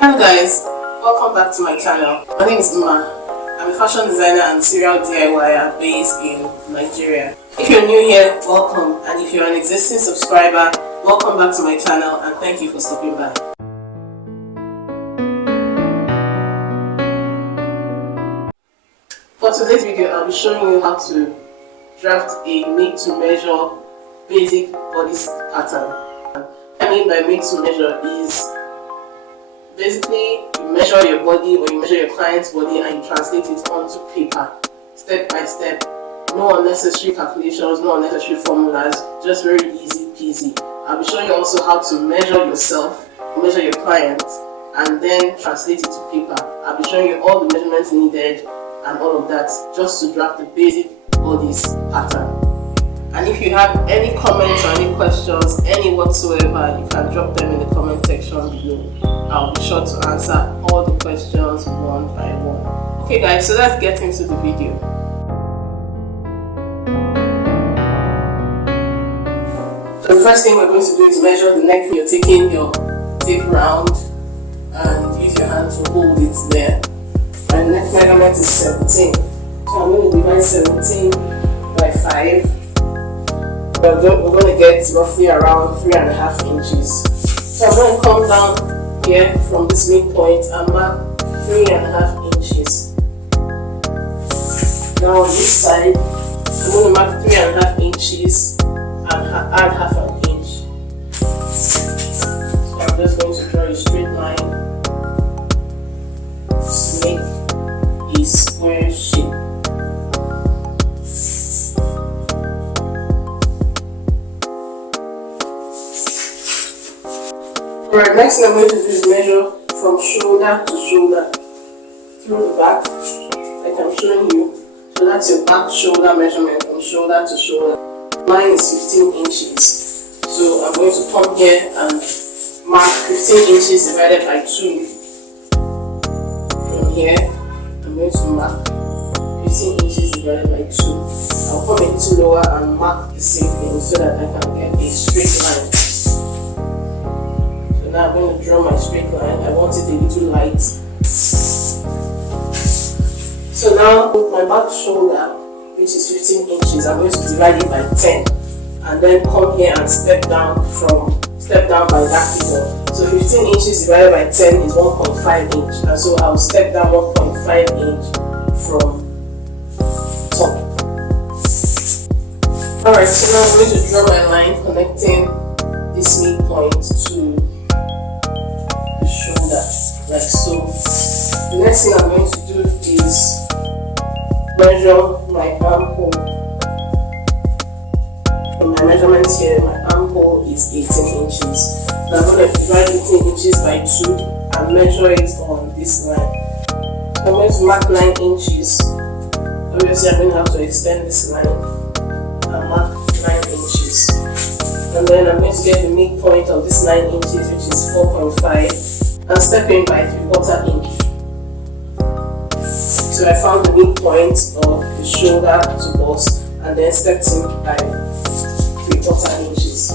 Hello guys, welcome back to my channel. My name is Uma. I'm a fashion designer and serial DIYer based in Nigeria. If you're new here, welcome, and if you're an existing subscriber, welcome back to my channel and thank you for stopping by. For today's video, I'll be showing you how to draft a made-to-measure basic bodice pattern. What I mean by made-to-measure is basically you measure your body or you measure your client's body and you translate it onto paper, step by step. No unnecessary calculations, no unnecessary formulas, just very easy peasy. I'll be showing you also how to measure yourself, measure your client, and then translate it to paper. I'll be showing you all the measurements needed and all of that just to draft the basic bodice pattern. And if you have any comments or any questions, any whatsoever, you can drop them in the comment section below. I'll be sure to answer all the questions one by one. Okay guys, so let's get into the video. So the first thing we're going to do is measure the neck. You're taking your tape round and use your hand to hold it there. My neck measurement is 17. So I'm going to divide 17 by 5. We're going to get roughly around 3.5 inches. So I'm going to come down here from this midpoint and mark 3.5 inches. Now on this side, I'm going to mark 3.5 inches and add half an inch. So I'm just going to draw a straight line to make a square shape. Alright, next thing I'm going to do is measure from shoulder to shoulder through the back, like I'm showing you. So that's your back shoulder measurement from shoulder to shoulder. Mine is 15 inches. So I'm going to come here and mark 15 inches divided by 2. From here, I'm going to mark 15 inches divided by 2. I'll come a little lower and mark the same thing so that I can get a straight line. Now I'm going to draw my straight line. I want it a little light. So now with my back shoulder, which is 15 inches, I'm going to divide it by 10 and then come here and step down by that figure. So 15 inches divided by 10 is 1.5 inch, and so I'll step down 1.5 inch from top. Alright, so now I'm going to draw my line connecting this midpoint to shoulder, like so. The next thing I'm going to do is measure my armhole. From my measurement here, my armhole is 18 inches. Now I'm going to divide 18 inches by 2 and measure it on this line. So I'm going to mark 9 inches. Obviously I'm going to have to extend this line and mark 9 inches. And then I'm going to get the midpoint of this 9 inches, which is 4.5. And step in by 3/4 inch. So I found the midpoint of the shoulder to bust and then stepped in by 3/4 inches. So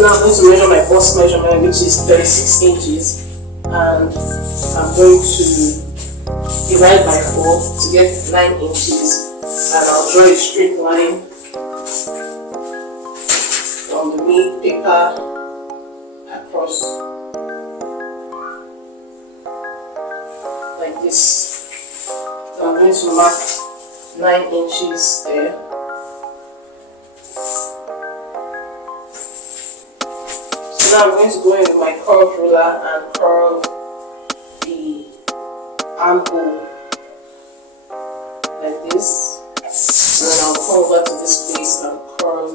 now I'm going to measure my bust measurement, which is 36 inches, and I'm going to divide by 4 to get 9 inches, and I'll draw a straight line from the mid paper across like this. So I'm going to mark 9 inches there. So now I'm going to go in with my curved ruler and curve the armhole like this. And then I'll come over to this place and curve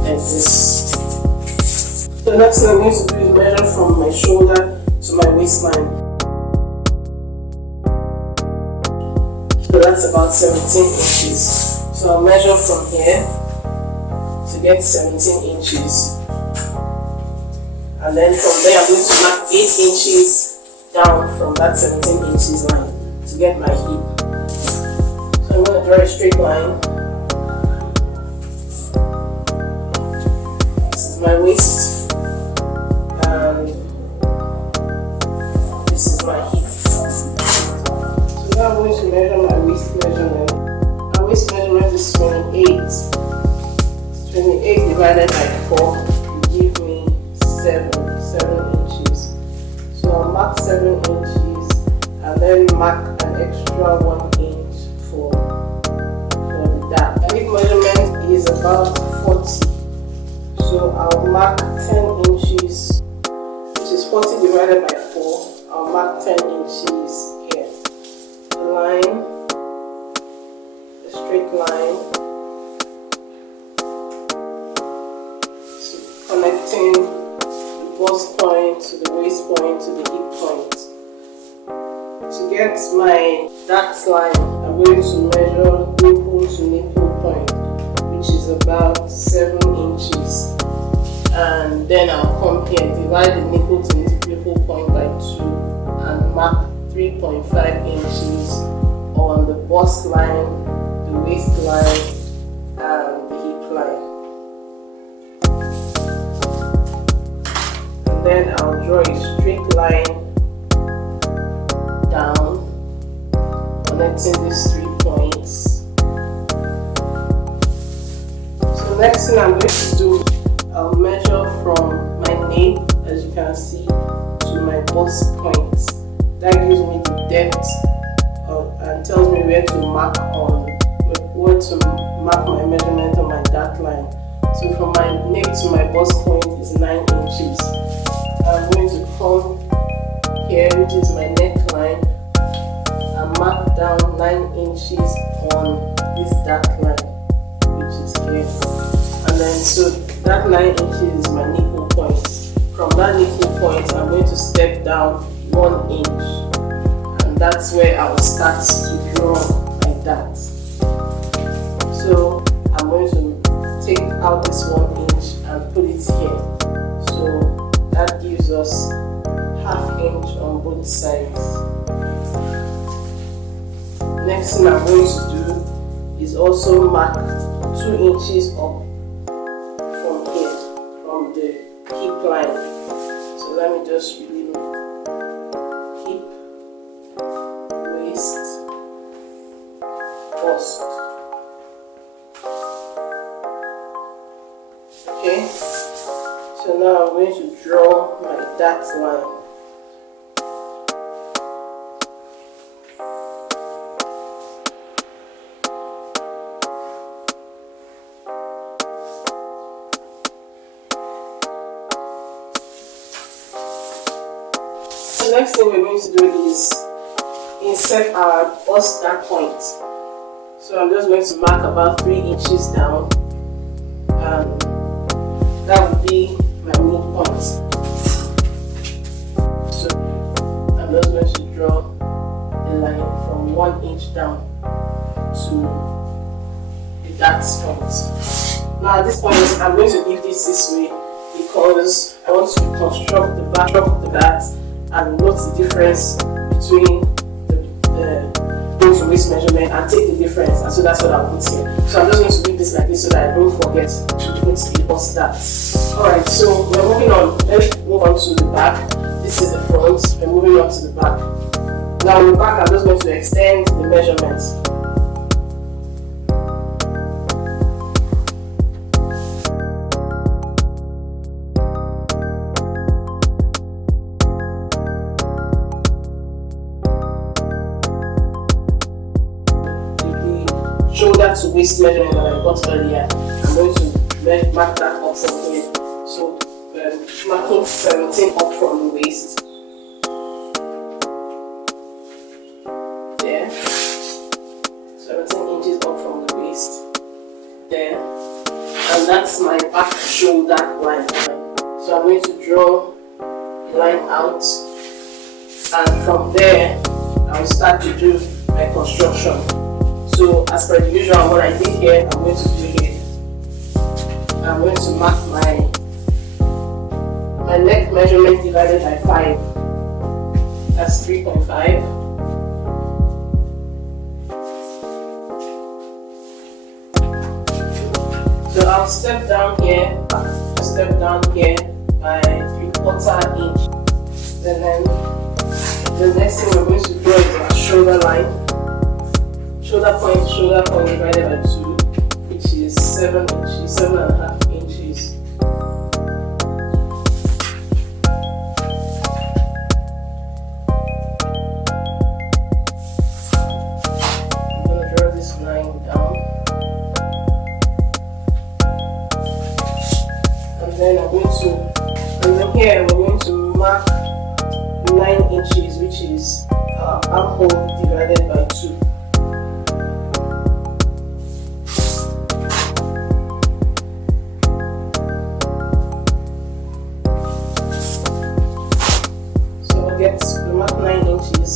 like this. So the next thing I'm going to do is measure from my shoulder to my waistline. So that's about 17 inches. So I'll measure from here to get 17 inches. And then from there I'm going to mark 8 inches down from that 17 inches line to get my hip. So I'm going to draw a straight line my waist, and this is my hip. So now I'm going to measure my waist measurement. My waist measurement is 28. 28 divided by 4 will give me 7 inches. So I'll mark 7 inches and then mark an extra 1 inch for the dart. My hip measurement is about 40. So I'll mark 10 inches, which is 40 divided by 4. I'll mark 10 inches here. The line, a straight line, connecting the bust point to the waist point to the hip point. To get my dart line, I'm going to measure nipple to nipple point, which is about 7 inches. And then I'll come here, divide the nipple to nipple point by 2 and mark 3.5 inches on the bust line, the waist line, and the hip line. And then I'll draw a straight line down, connecting these 3 points. So next thing I'm going to do, I'll measure from my nape, as you can see, to my bust point. That gives me the depth and tells me where to mark my measurement on my dart line. So from my nape to my bust point is 9 inches. I'm going to come here, which is my neckline, and mark down 9 inches on this dart line, which is here. And then so that 9 inches is my nipple point. From that nipple point, I'm going to step down 1 inch, and that's where I'll start to draw my dart. So I'm going to take out this 1 inch and put it here. So that gives us ½ inch on both sides. Next thing I'm going to do is also mark 2 inches up from here, from the hip line. So let me just relieve hip, waist, bust. Okay, so now I'm going to draw my dart line. The next thing we're going to do is insert our bust dart point. So I'm just going to mark about 3 inches down, and that would be my midpoint. So I'm just going to draw a line from 1 inch down to the dart point. Now at this point, I'm going to leave this way because I want to construct the back of the dart and note the difference between the waist measurement and take the difference, and so that's what I'll put here. So I'm just going to leave this like this so that I don't forget to put the bust dart. Alright, so we're moving on. Let's move on to the back. This is the front, we're moving on to the back. Now on the back, I'm just going to extend the measurements. Shoulder to waist measurement that I got earlier, I'm going to mark that up from here. So marking 17 up from the waist. There. 17 inches up from the waist. There. And that's my back shoulder line. So I'm going to draw a line out, and from there I'll start to do my construction. So as per the usual, what I did here, I'm going to do here. I'm going to mark my neck measurement divided by 5. That's 3.5. So I'll step down here, just step down here by 3/4 inch. And then the next thing we're going to draw is our shoulder line. Shoulder point divided by 2, which is 7 inches, 7.5 inches. I'm going to draw this line down. And then and then here we're going to mark 9 inches, which is our armhole divided by 2. We mark 9 inches.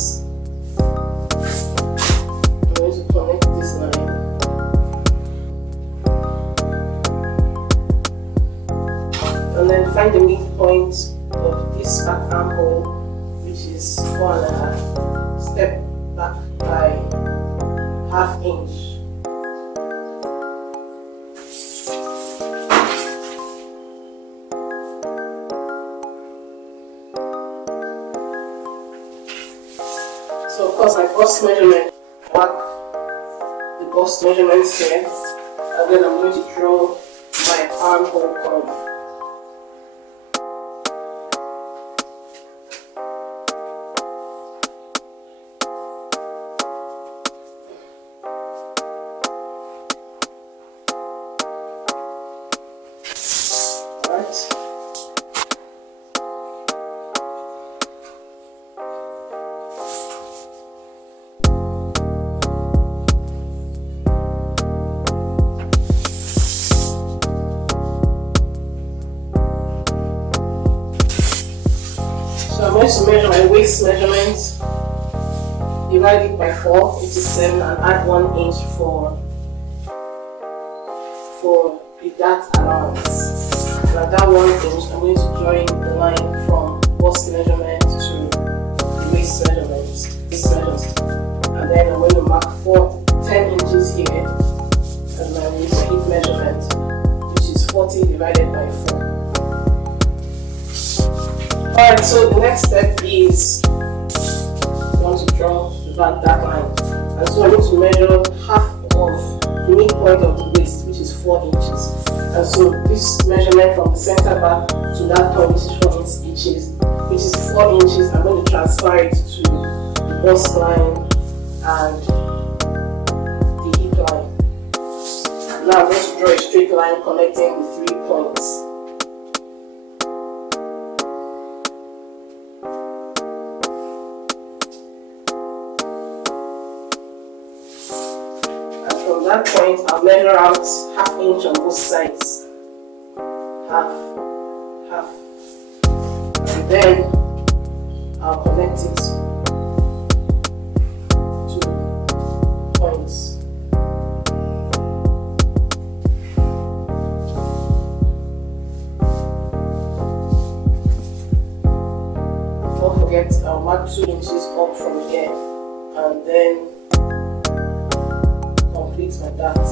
I'm going to connect this line. And then find the midpoint of this back armhole, which is 4.5. Step back by 1/2 inch. So of course my bust measurement, mark the bust measurements here, and then I'm going to draw my armhole curve. Alright. So I'm going to measure my waist measurement, divide it by 4, which is 7, and add 1 inch for the dart allowance. And at that 1 inch, I'm going to join the line from bust measurement to the waist measurement. And then I'm going to mark 10 inches here as my waist hip measurement, which is 40 divided by 4. Alright, so the next step is I want to draw the back dark line. And so I need to measure half of the midpoint of the waist, which is 4 inches. And so this measurement from the center back to that point, which is 4 inches, I'm going to transfer it to the bust line and the hip line. Now I'm going to draw a straight line connecting the 3 points. From that point, I'll measure out 1/2 inch on both sides. Half. And then I'll connect it to points. Don't forget, I'll mark 2 inches up from here and then complete my dart.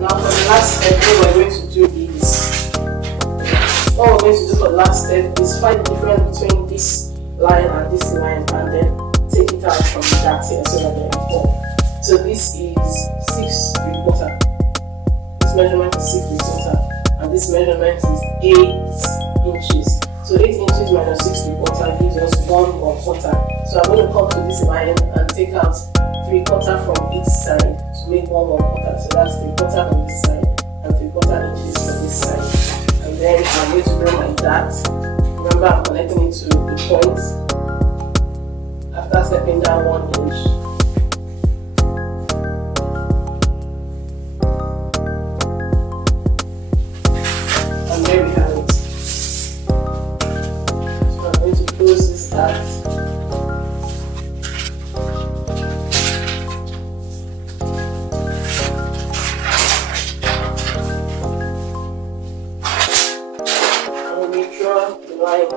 Now for the last step, what we're going to do is, for the last step is find the difference between this line and this line, and then take it out from the dart here so that they're equal. So this is 6/3/4. This measurement is 6/3/4, and this measurement is 8 inches. So 8 inches minus 6/3/4 gives us 1/1/4. So I'm going to come to this line and take out 3/4 from each side to make 1/1/4. So that's 3/4 on this side and 3/4 inches on this side. And then I'm going to draw my dart. Remember, I'm connecting it to the point after stepping down 1 inch. And there we have it. So I'm going to close this dart. Draw the line.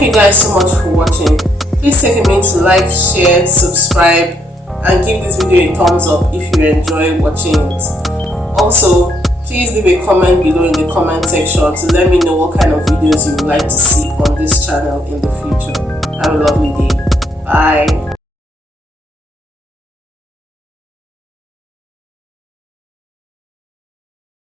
Thank you guys so much for watching. Please take a minute to like, share, subscribe, and give this video a thumbs up if you enjoy watching it. Also, please leave a comment below in the comment section to let me know what kind of videos you would like to see on this channel in the future. Have a lovely day. Bye.